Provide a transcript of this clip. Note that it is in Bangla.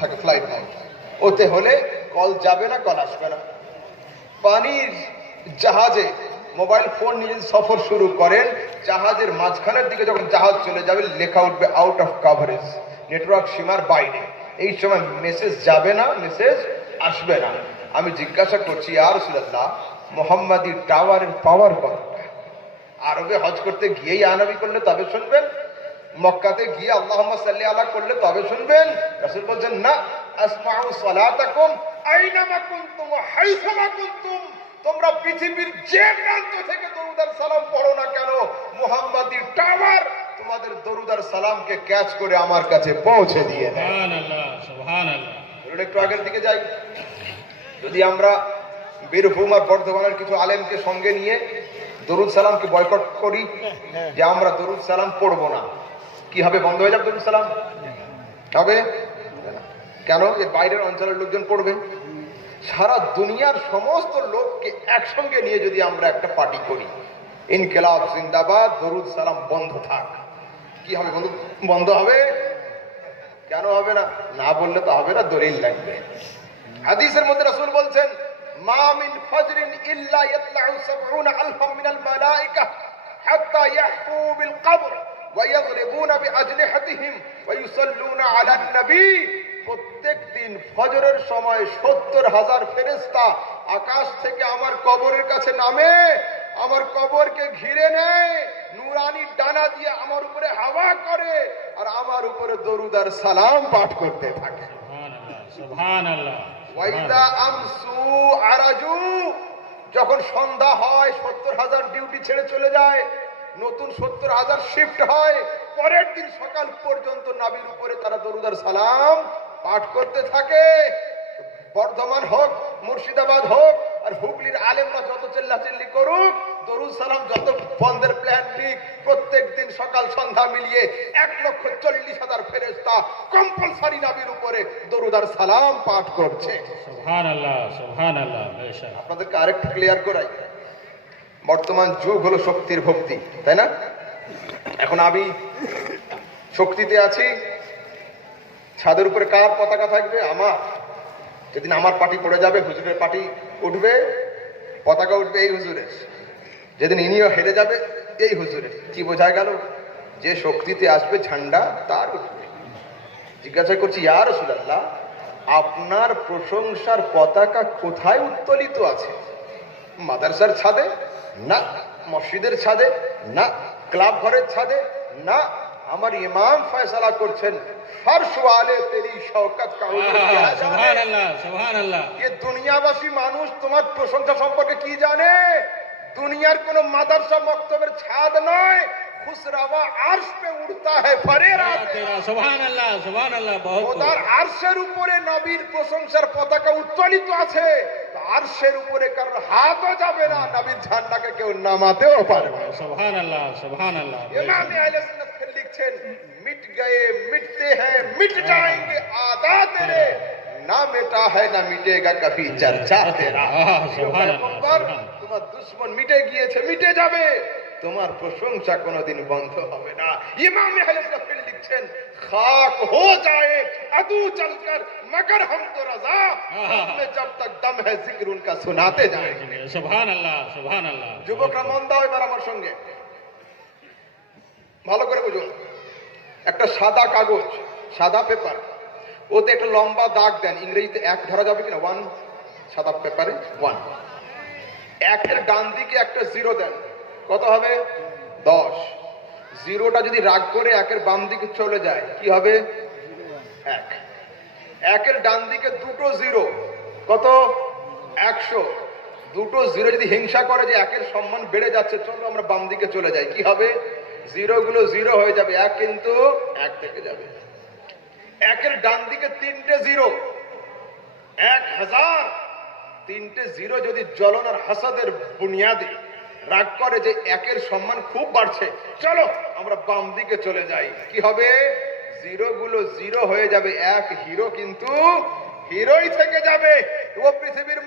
থাকে ফ্লাইট মোড ওতে হলে কল যাবে না কল আসবে না। পানির জাহাজে মোবাইল ফোন নিয়ে সফর শুরু করেন, জাহাজের মাঝখানের দিকে যখন জাহাজ চলে যাবে, লেখা উঠবে আউট অফ কাভারেজ নেটওয়ার্ক সীমার বাইরে। এই সময় মেসেজ যাবে না মেসেজ আসবে না। আমি জিজ্ঞাসা করছি আর সুল্লাহ মোহাম্মদী টাওয়ারের পাওয়ার কত আরবে হজ করতে গিয়েই আনবি করলে তবে শুনবেন। মক্কাতে গিয়ে আল্লাহ সাল্লি আল্লাহ করলে তবে শুনবেন। রাসূল বলছেন না আসমাউ সালাতাকুম আইনামা কুনতুম হাইসামা কুনতুম। তোমরা পৃথিবীর যে প্রান্ত থেকে দরুদ আর সালাম পড়ো না কেন? টাওয়ার তোমাদের দরুদ আর সালামকে ক্যাচ করে আমার কাছে পৌঁছে দিয়ে একটু আগের দিকে যাই। যদি আমরা বীরভূম আর বর্ধমানের কিছু আলেমকে সঙ্গে নিয়ে দরুদ সালামকে বয়কট করি যে আমরা দরুদ সালাম পড়ব না। কি হবে? বন্ধ হয়ে যাবে দরুদ সালাম? হবে? কেন? এর বাইরের অঞ্চলের লোকজন পড়বে। সারা দুনিয়ার সমস্ত লোককে একসঙ্গে নিয়ে যদি আমরা একটা পার্টি করি ইনকেলাব জিন্দাবাদ দরুদ সালাম বন্ধ থাক। কি হবে বন্ধু? বন্ধ হবে? কেন হবে না? না বললে তো হবে না দলিল লাগবে। হাদিসের মধ্যে রাসূল বলছেন ইল্লা ইয়াতলাউ 70 আলফাম মিনাল মালাইকা হাত্তা ইয়াহফু বিল কবর ওয়া ইয়াদরিবুনা বিআজলিহাতিহিম ওয়া ইউসাল্লুনা আলান নবী। প্রত্যেক দিন ফজরের সময় সত্তর হাজার ফেরেশতা আকাশ থেকে আমার কবরের কাছে নামে আমার কবরকে ঘিরে নেয় নুরানি ডানা দিয়ে আমার উপরে হাওয়া করে আর আমার উপরে দরুদ আর সালাম পাঠ করতে থাকে। সুবহানাল্লাহ সুবহানাল্লাহ। ওয়াইদা আমসু আরাজু, যখন সন্ধ্যা হয়, সত্তর হাজার ডিউটি ছেড়ে চলে যায়, নতুন সত্তর হাজার শিফট হয়, পরের দিন সকাল পর্যন্ত নাবির উপরে তারা দরুদার সালাম পাঠ করতে থাকে। বর্ধমান হোক মুর্শিদাবাদ হোক আর হুগলির আলেমরা যত চিল্লাচিল্লি করুক দরুদ সালাম যত বন্ধের প্ল্যান ঠিক প্রত্যেক দিন সকাল সন্ধ্যা মিলিয়ে এক লক্ষ চল্লিশ হাজার ফেরেস্তা কম্পালসারি নাবির উপরে দরুদার সালাম পাঠ করছে। আপনাদেরকে আরেকটু ক্লিয়ার করাই। বর্তমান যুগ হলো শক্তির ভক্তি তাই না? এখন আমি শক্তিতে আছি। ছাদের উপরে কার পতাকা থাকবে? আমার। যেদিন আমার পার্টি পড়ে যাবে, হুজুরের পার্টি উঠবে, পতাকা উঠবে এই হুজুরের। যেদিন ইনিও হেরে যাবে, এই হুজুরের। কি বোঝা গেল? যে শক্তিতে আসবে ঝান্ডা, তার উঠবে। জিজ্ঞাসা করছি ইয়ার রসুলাল্লাহ, আপনার প্রশংসার পতাকা কোথায় উত্তোলিত আছে? মাদ্রাসার ছাদে? না, মসজিদের ছাদে? না, ক্লাব ঘরের ছাদে? না, আমার ইমাম ফয়সালা করছেন। ফরশ ওয়ালে তেরি শওকত কা উলুম কিয়া জানে। সুবহানাল্লাহ সুবহানাল্লাহ ये দুনিয়াবাসী মানুষ তোমার প্রশংসা সম্পর্কে কি জানে দুনিয়ার কোন মাদ্রাসা মক্তবের ছাদ নয় খুসরাওয়া আরশ পে উড়তা है ফরেরাত তেরা সুবহানাল্লাহ সুবহানাল্লাহ বহুত খোদার আরশের উপরে নবীর প্রশংসার পতাকা উত্তোলিত আছে তা আরশের উপরে কারোর হাতও যাবে না নবীর ঝান্ডাকে কেউ নামাতেও পারবে না সুবহানাল্লাহ সুবহানাল্লাহ इमाम अहले सुन्नत फिर লিখেছেন মিট গয়ে মিটতে হ্যাঁ মিট যাएंगे আদা তেরে। না মেটা হয় না মিটেগা কবি চর্চা তেরা। তোমার দুশ্মন মিটে গিয়েছে মিটে যাবে। তোমার প্রশংসা কোনোদিন বন্ধ হবে না। ইমাম হালিফিল লিখছেন খাক হো যায় আদু চলকর মগর হম তো রাজা। হমে জব তক দম হ্যায় জিক্র উনকা সুনাতে যাएंगे সুবহান আল্লাহ যুবকরা মন দাও এবার আমার সঙ্গে। ভালো করে বুঝুন। একটা সাদা কাগজ, সাদা পেপার, ওতে একটা লম্বা দাগ দেন। ইংরেজিতে এক ধরা যাবে কিনা? ওয়ান সাদা পেপারে ওয়ান একের ডান দিকে একটা জিরো দেন। কত হবে? দশ। জিরোটা যদি রাগ করে একের বাম দিকে চলে যায়, কি হবে? এক। একের ডান দিকে দুটো জিরো কত? একশো। দুটো জিরো যদি হিংসা করে যে একের সম্মান বেড়ে যাচ্ছে, চলো আমরা বাম দিকে চলে যাই। কি হবে? জিরো গুলো জিরো হয়ে যাবে, এক কিন্তু এক থেকে যাবে। একের ডান দিকে তিনটে জিরো, এক হাজার। তিনটে জিরো যদি জ্বলন আর হাসাদের বুনিয়াদে, রাগ করে যে একের সম্মান খুব বাড়ছে। চলো, আমরা বাম দিকে চলে যাই। কি হবে? জিরো গুলো জিরো হয়ে যাবে, এক হিরো কিন্তু হিরোই থেকে যাবে। ও পৃথিবীর